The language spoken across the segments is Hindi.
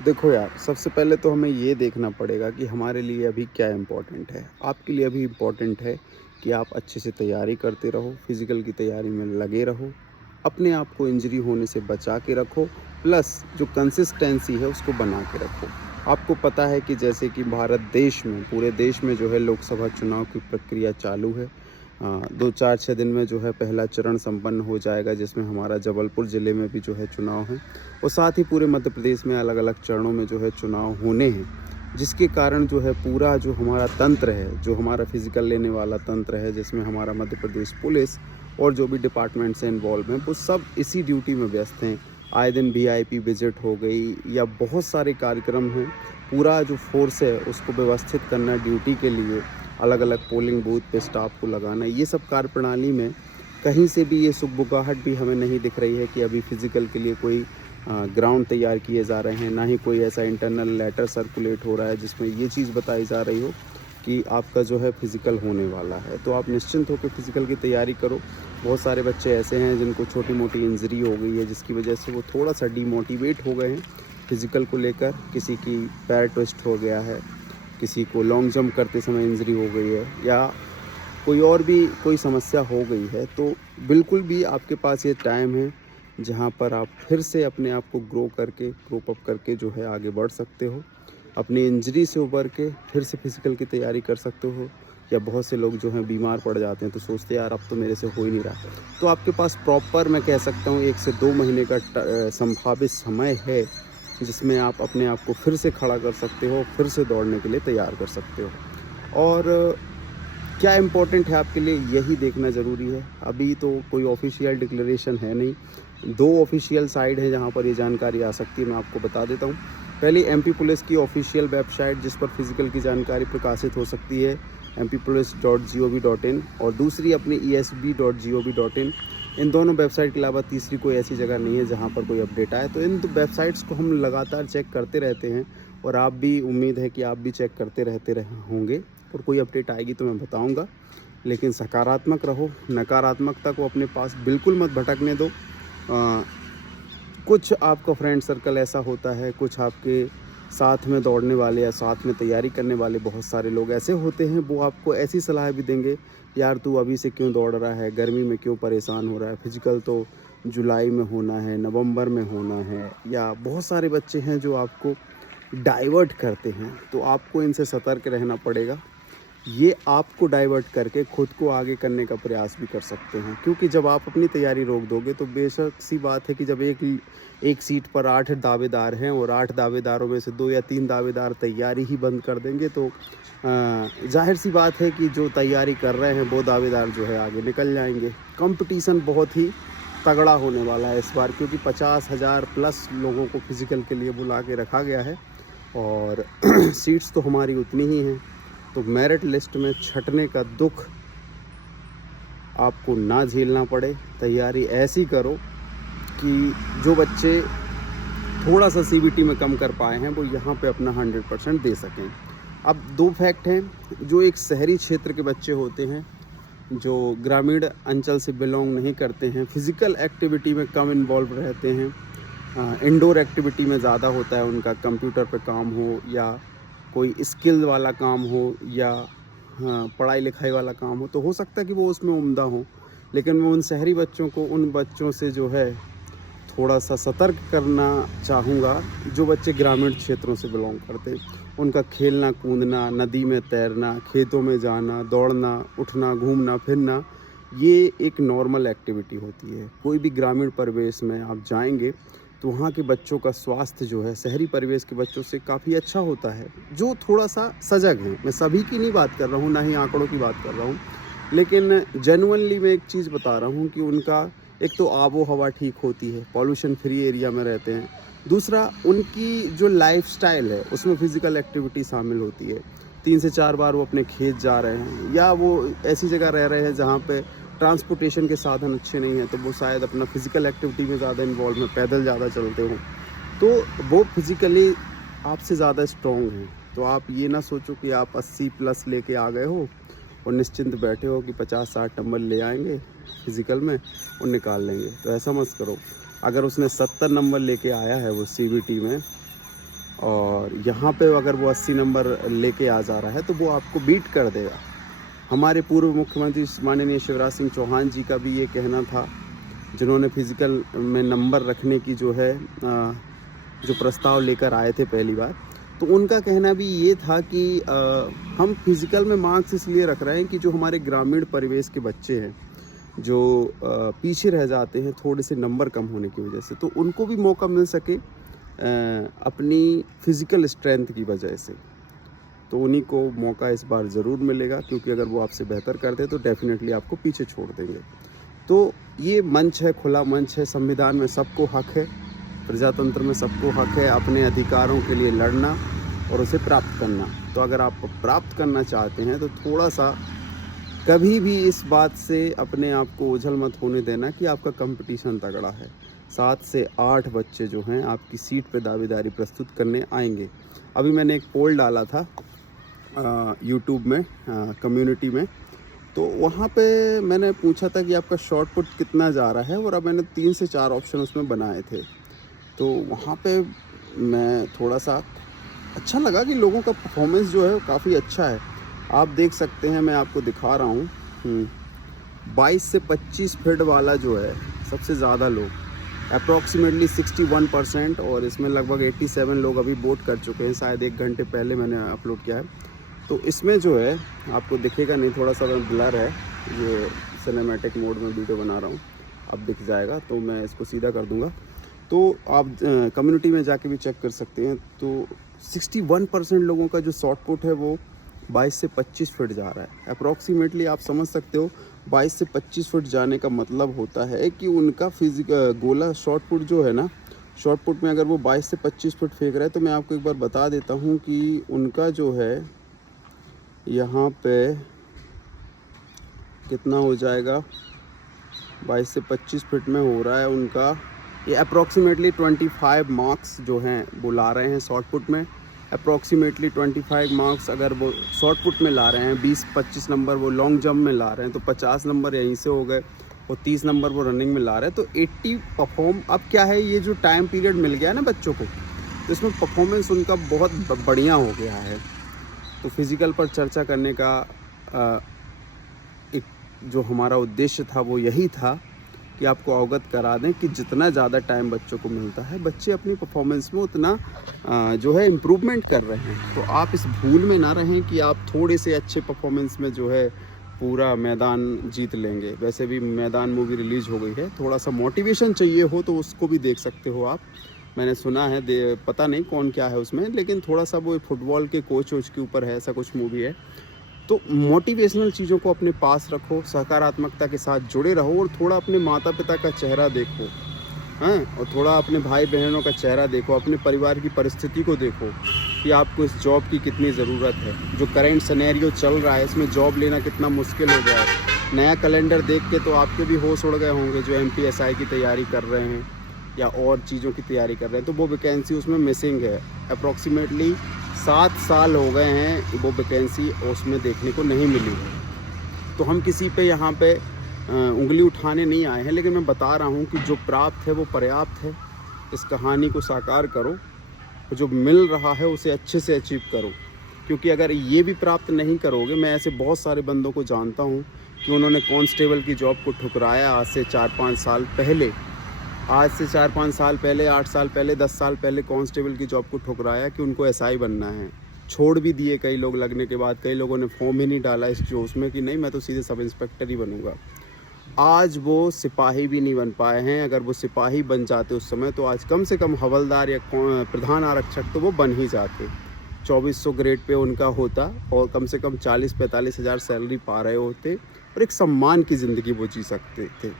देखो यार, सबसे पहले तो हमें ये देखना पड़ेगा कि हमारे लिए अभी क्या इम्पोर्टेंट है। आपके लिए अभी इम्पोर्टेंट है कि आप अच्छे से तैयारी करते रहो, फिज़िकल की तैयारी में लगे रहो, अपने आप को इंजरी होने से बचा के रखो, प्लस जो कंसिस्टेंसी है उसको बना के रखो। आपको पता है कि जैसे कि भारत देश में, पूरे देश में जो है लोकसभा चुनाव की प्रक्रिया चालू है। 2, 4, 6 दिन में जो है पहला चरण संपन्न हो जाएगा, जिसमें हमारा जबलपुर ज़िले में भी जो है चुनाव है। और साथ ही पूरे मध्य प्रदेश में अलग-अलग चरणों में जो है चुनाव होने हैं, जिसके कारण जो है पूरा जो हमारा तंत्र है, जो हमारा फिज़िकल लेने वाला तंत्र है, जिसमें हमारा मध्य प्रदेश पुलिस और जो भी डिपार्टमेंट से इन्वॉल्व हैं, वो सब इसी ड्यूटी में व्यस्त हैं। आए दिन वीआईपी विज़िट हो गई या बहुत सारे कार्यक्रम हैं। पूरा जो फ़ोर्स है उसको व्यवस्थित करना ड्यूटी के लिए, अलग-अलग पोलिंग बूथ पे स्टाफ को लगाना, ये सब कार्यप्रणाली में कहीं से भी ये सुगबुगाहट भी हमें नहीं दिख रही है कि अभी फ़िज़िकल के लिए कोई ग्राउंड तैयार किए जा रहे हैं। ना ही कोई ऐसा इंटरनल लेटर सर्कुलेट हो रहा है जिसमें ये चीज़ बताई जा रही हो कि आपका जो है फ़िज़िकल होने वाला है। तो आप निश्चिंत होकर फ़िज़िकल की तैयारी करो। बहुत सारे बच्चे ऐसे हैं जिनको छोटी-मोटी इंजरी हो गई है, जिसकी वजह से वो थोड़ा-सा डिमोटिवेट हो गए हैं फ़िज़िकल को लेकर। किसी की पैर ट्विस्ट हो गया है, किसी को लॉन्ग जंप करते समय इंजरी हो गई है, या कोई और भी कोई समस्या हो गई है। तो बिल्कुल भी आपके पास ये टाइम है जहाँ पर आप फिर से अपने आप को ग्रोप अप करके जो है आगे बढ़ सकते हो। अपनी इंजरी से उबर के फिर से फिज़िकल की तैयारी कर सकते हो। या बहुत से लोग जो हैं बीमार पड़ जाते हैं तो सोचते हैं यार अब तो मेरे से हो ही नहीं रहा। तो आपके पास प्रॉपर मैं कह सकता हूँ 1 से 2 महीने का संभावित समय है, जिसमें आप अपने आप को फिर से खड़ा कर सकते हो, फिर से दौड़ने के लिए तैयार कर सकते हो। और क्या इम्पोर्टेंट है आपके लिए, यही देखना ज़रूरी है। अभी तो कोई ऑफ़िशियल डिक्लेरेशन है नहीं। 2 ऑफ़िशियल साइट हैं जहाँ पर ये जानकारी आ सकती है, मैं आपको बता देता हूँ। पहली एमपी पुलिस की ऑफ़िशियल वेबसाइट, जिस पर फ़िज़िकल की जानकारी प्रकाशित हो सकती है, mppolice.gov.in, और दूसरी अपनी esb.gov.in। इन दोनों वेबसाइट के अलावा तीसरी कोई ऐसी जगह नहीं है जहाँ पर कोई अपडेट आए। तो इन वेबसाइट्स को हम लगातार चेक करते रहते हैं, और आप भी, उम्मीद है कि आप भी चेक करते रहते होंगे, और कोई अपडेट आएगी तो मैं बताऊंगा। लेकिन सकारात्मक रहो, नकारात्मकता को अपने पास बिल्कुल मत भटकने दो। कुछ आपका फ्रेंड सर्कल ऐसा होता है, कुछ आपके साथ में दौड़ने वाले या साथ में तैयारी करने वाले बहुत सारे लोग ऐसे होते हैं, वो आपको ऐसी सलाह भी देंगे, यार तू अभी से क्यों दौड़ रहा है, गर्मी में क्यों परेशान हो रहा है, फिजिकल तो जुलाई में होना है, नवंबर में होना है। या बहुत सारे बच्चे हैं जो आपको डाइवर्ट करते हैं, तो आपको इनसे सतर्क रहना पड़ेगा। ये आपको डाइवर्ट करके खुद को आगे करने का प्रयास भी कर सकते हैं, क्योंकि जब आप अपनी तैयारी रोक दोगे तो बेशक सी बात है कि जब एक सीट पर 8 दावेदार हैं और 8 दावेदारों में से 2 या 3 दावेदार तैयारी ही बंद कर देंगे, तो जाहिर सी बात है कि जो तैयारी कर रहे हैं वो दावेदार जो है आगे निकल जाएंगे। कंपटीशन बहुत ही तगड़ा होने वाला है इस बार, क्योंकि 50,000 प्लस लोगों को फिज़िकल के लिए बुला के रखा गया है, और सीट्स तो हमारी उतनी ही हैं। तो मेरिट लिस्ट में छँटने का दुख आपको ना झेलना पड़े। तैयारी ऐसी करो कि जो बच्चे थोड़ा-सा सीबीटी में कम कर पाए हैं, वो यहाँ पे अपना 100% दे सकें। अब 2 फैक्ट हैं, जो एक शहरी क्षेत्र के बच्चे होते हैं, जो ग्रामीण अंचल से बिलॉन्ग नहीं करते हैं, फ़िज़िकल एक्टिविटी में कम इन्वॉल्व रहते हैं, इंडोर एक्टिविटी में ज़्यादा होता है उनका, कंप्यूटर पे काम हो या कोई स्किल वाला काम हो, या हाँ, पढ़ाई लिखाई वाला काम हो, तो हो सकता है कि वो उसमें उम्दा हो। लेकिन मैं उन शहरी बच्चों को, उन बच्चों से जो है थोड़ा-सा सतर्क करना चाहूँगा, जो बच्चे ग्रामीण क्षेत्रों से बिलॉन्ग करते हैं। उनका खेलना, कूदना, नदी में तैरना, खेतों में जाना, दौड़ना, उठना, घूमना, फिरना, ये एक नॉर्मल एक्टिविटी होती है। कोई भी ग्रामीण परिवेश में आप जाएँगे, तो वहाँ के बच्चों का स्वास्थ्य जो है शहरी परिवेश के बच्चों से काफ़ी अच्छा होता है, जो थोड़ा-सा सजग हैं। मैं सभी की नहीं बात कर रहा हूँ, ना ही आंकड़ों की बात कर रहा हूँ। लेकिन जेन्युइनली मैं एक चीज़ बता रहा हूँ कि उनका एक तो आबो-हवा ठीक होती है, पॉल्यूशन फ्री एरिया में रहते हैं। दूसरा, उनकी जो लाइफ़स्टाइल है, उसमें फ़िज़िकल एक्टिविटी शामिल होती है। 3 से 4 बार वो अपने खेत जा रहे हैं, या वो ऐसी जगह रह रहे हैं जहाँ पे ट्रांसपोर्टेशन के साधन अच्छे नहीं हैं, तो वो शायद अपना फ़िज़िकल एक्टिविटी में ज़्यादा इन्वॉल्व हैं, पैदल ज़्यादा चलते हों। तो वो फिज़िकली आपसे ज़्यादा स्ट्रॉन्ग हैं। तो आप ये ना सोचो कि आप 80 प्लस लेके आ गए हो और निश्चिंत बैठे हो कि 50-60 नंबर ले आएँगे फिज़िकल में और निकाल लेंगे, तो ऐसा मत करो। अगर उसने 70 नंबर लेके आया है वो सीबीटी में, और यहाँ पे अगर वो 80 नंबर लेके आ जा रहा है तो वो आपको बीट कर देगा। हमारे पूर्व मुख्यमंत्री माननीय शिवराज सिंह चौहान जी का भी ये कहना था, जिन्होंने फिज़िकल में नंबर रखने की जो प्रस्ताव लेकर आए थे पहली बार, तो उनका कहना भी ये था कि हम फिज़िकल में मार्क्स इसलिए रख रहे हैं कि जो हमारे ग्रामीण परिवेश के बच्चे हैं, जो पीछे रह जाते हैं थोड़े से नंबर कम होने की वजह से, तो उनको भी मौका मिल सके अपनी फ़िज़िकल स्ट्रेंथ की वजह से। तो उन्हीं को मौका इस बार ज़रूर मिलेगा, क्योंकि अगर वो आपसे बेहतर करते तो डेफ़िनेटली आपको पीछे छोड़ देंगे। तो ये मंच है, खुला मंच है, संविधान में सबको हक है, प्रजातंत्र में सबको हक है अपने अधिकारों के लिए लड़ना और उसे प्राप्त करना। तो अगर आप प्राप्त करना चाहते हैं तो थोड़ा सा कभी भी इस बात से अपने आप को ओझल मत होने देना कि आपका कंपटीशन तगड़ा है। 7 से 8 बच्चे जो हैं आपकी सीट पे दावेदारी प्रस्तुत करने आएंगे। अभी मैंने एक पोल डाला था यूट्यूब में कम्युनिटी में, तो वहाँ पे मैंने पूछा था कि आपका शॉट पुट कितना जा रहा है, और अब मैंने 3 से 4 ऑप्शन उसमें बनाए थे। तो वहाँ पे मैं थोड़ा सा अच्छा लगा कि लोगों का परफॉर्मेंस जो है काफ़ी अच्छा है। आप देख सकते हैं, मैं आपको दिखा रहा हूँ 22 से 25 फीट वाला जो है सबसे ज़्यादा लोग, अप्रॉक्सीमेटली 61%, और इसमें लगभग 87 लोग अभी वोट कर चुके हैं। शायद 1 घंटे पहले मैंने अपलोड किया है। तो इसमें जो है आपको दिखेगा नहीं, थोड़ा सा ब्लर है, ये सिनेमैटिक मोड में वीडियो बना रहा हूँ, अब दिख जाएगा, तो मैं इसको सीधा कर दूँगा। तो आप कम्युनिटी में जाके भी चेक कर सकते हैं। तो 61% लोगों का जो शॉट पुट है वो 22 से 25 फीट जा रहा है। अप्रॉक्सीमेटली आप समझ सकते हो 22 से 25 फीट जाने का मतलब होता है कि उनका गोला शॉट पुट जो है ना, शॉट पुट में अगर वो 22 से 25 फीट फेंक रहा है, तो मैं आपको एक बार बता देता हूँ कि उनका जो है यहाँ पे कितना हो जाएगा। 22 से 25 फीट में हो रहा है उनका, ये अप्रॉक्सीमेटली 25 मार्क्स जो हैं वो ला रहे हैं शॉट पुट में। अप्रॉक्सीमेटली 25 मार्क्स अगर वो शॉट पुट में ला रहे हैं, 20-25 नंबर वो लॉन्ग जंप में ला रहे हैं, तो 50 नंबर यहीं से हो गए, और 30 नंबर वो रनिंग में ला रहे हैं, तो 80 परफॉर्म। अब क्या है, ये जो टाइम पीरियड मिल गया ना बच्चों को, तो इसमें परफॉर्मेंस उनका बहुत बढ़िया हो गया है। तो फिज़िकल पर चर्चा करने का एक जो हमारा उद्देश्य था वो यही था कि आपको अवगत करा दें कि जितना ज़्यादा टाइम बच्चों को मिलता है, बच्चे अपनी परफॉर्मेंस में उतना जो है इम्प्रूवमेंट कर रहे हैं। तो आप इस भूल में ना रहें कि आप थोड़े से अच्छे परफॉर्मेंस में जो है पूरा मैदान जीत लेंगे। वैसे भी मैदान मूवी रिलीज़ हो गई है, थोड़ा सा मोटिवेशन चाहिए हो तो उसको भी देख सकते हो आप। मैंने सुना है, पता नहीं कौन क्या है उसमें, लेकिन थोड़ा सा वो फुटबॉल के कोच वोच के ऊपर है, ऐसा कुछ मूवी है। तो मोटिवेशनल चीज़ों को अपने पास रखो, सकारात्मकता के साथ जुड़े रहो, और थोड़ा अपने माता पिता का चेहरा देखो, हैं, और थोड़ा अपने भाई बहनों का चेहरा देखो, अपने परिवार की परिस्थिति को देखो कि आपको इस जॉब की कितनी ज़रूरत है। जो करेंट सिनेरियो चल रहा है, इसमें जॉब लेना कितना मुश्किल हो गया है। नया कैलेंडर देख के तो आपके भी होश उड़ गए होंगे, जो MPSI की तैयारी कर रहे हैं या और चीज़ों की तैयारी कर रहे हैं, तो वो वैकेंसी उसमें मिसिंग है। अप्रॉक्सीमेटली 7 साल हो गए हैं वो वैकेंसी उसमें देखने को नहीं मिली है। तो हम किसी पे यहाँ पे उंगली उठाने नहीं आए हैं, लेकिन मैं बता रहा हूँ कि जो प्राप्त है वो पर्याप्त है। इस कहानी को साकार करो, जो मिल रहा है उसे अच्छे से अचीव करो, क्योंकि अगर ये भी प्राप्त नहीं करोगे, मैं ऐसे बहुत सारे बंदों को जानता हूँ कि उन्होंने कांस्टेबल की जॉब को ठुकराया आज से 4-5 साल पहले। आज से 4-5 साल पहले, 8 साल पहले, 10 साल पहले कांस्टेबल की जॉब को ठुकराया कि उनको SI बनना है। छोड़ भी दिए कई लोग लगने के बाद, कई लोगों ने फॉर्म ही नहीं डाला इस जोश में कि नहीं मैं तो सीधे सब इंस्पेक्टर ही बनूंगा। आज वो सिपाही भी नहीं बन पाए हैं। अगर वो सिपाही बन जाते उस समय, तो आज कम से कम हवलदार या प्रधान आरक्षक तो वो बन ही जाते। 2400 ग्रेड पे उनका होता, और कम से कम 40-45 हज़ार सैलरी पा रहे होते, और एक सम्मान की ज़िंदगी वो जी सकते थे।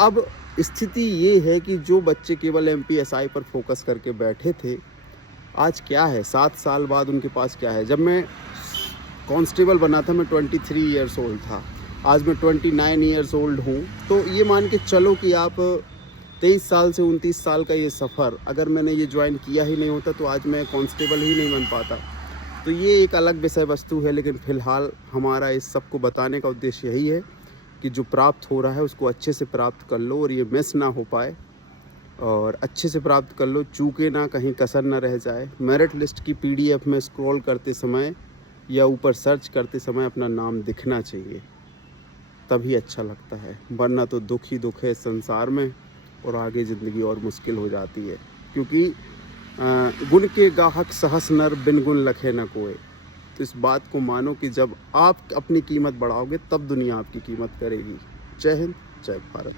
अब स्थिति ये है कि जो बच्चे केवल MPSI पर फोकस करके बैठे थे, आज क्या है, 7 साल बाद उनके पास क्या है। जब मैं कांस्टेबल बना था, मैं 23 ईयर्स ओल्ड था, आज मैं 29 ईयर्स ओल्ड हूँ। तो ये मान के चलो कि आप 23 साल से 29 साल का ये सफ़र, अगर मैंने ये ज्वाइन किया ही नहीं होता तो आज मैं कांस्टेबल ही नहीं बन पाता। तो ये एक अलग विषय वस्तु है, लेकिन फ़िलहाल हमारा इस सब को बताने का उद्देश्य यही है कि जो प्राप्त हो रहा है उसको अच्छे से प्राप्त कर लो, और ये मिस ना हो पाए। और अच्छे से प्राप्त कर लो, चूके ना, कहीं कसर ना रह जाए। मेरिट लिस्ट की पीडीएफ में स्क्रॉल करते समय या ऊपर सर्च करते समय अपना नाम दिखना चाहिए, तभी अच्छा लगता है, वरना तो दुख ही दुख है संसार में और आगे ज़िंदगी और मुश्किल हो जाती है। क्योंकि गुण के गाहक सहस नर, बिन गुण लखे न कोय। तो इस बात को मानो कि जब आप अपनी कीमत बढ़ाओगे तब दुनिया आपकी कीमत करेगी। जय हिंद, जय भारत।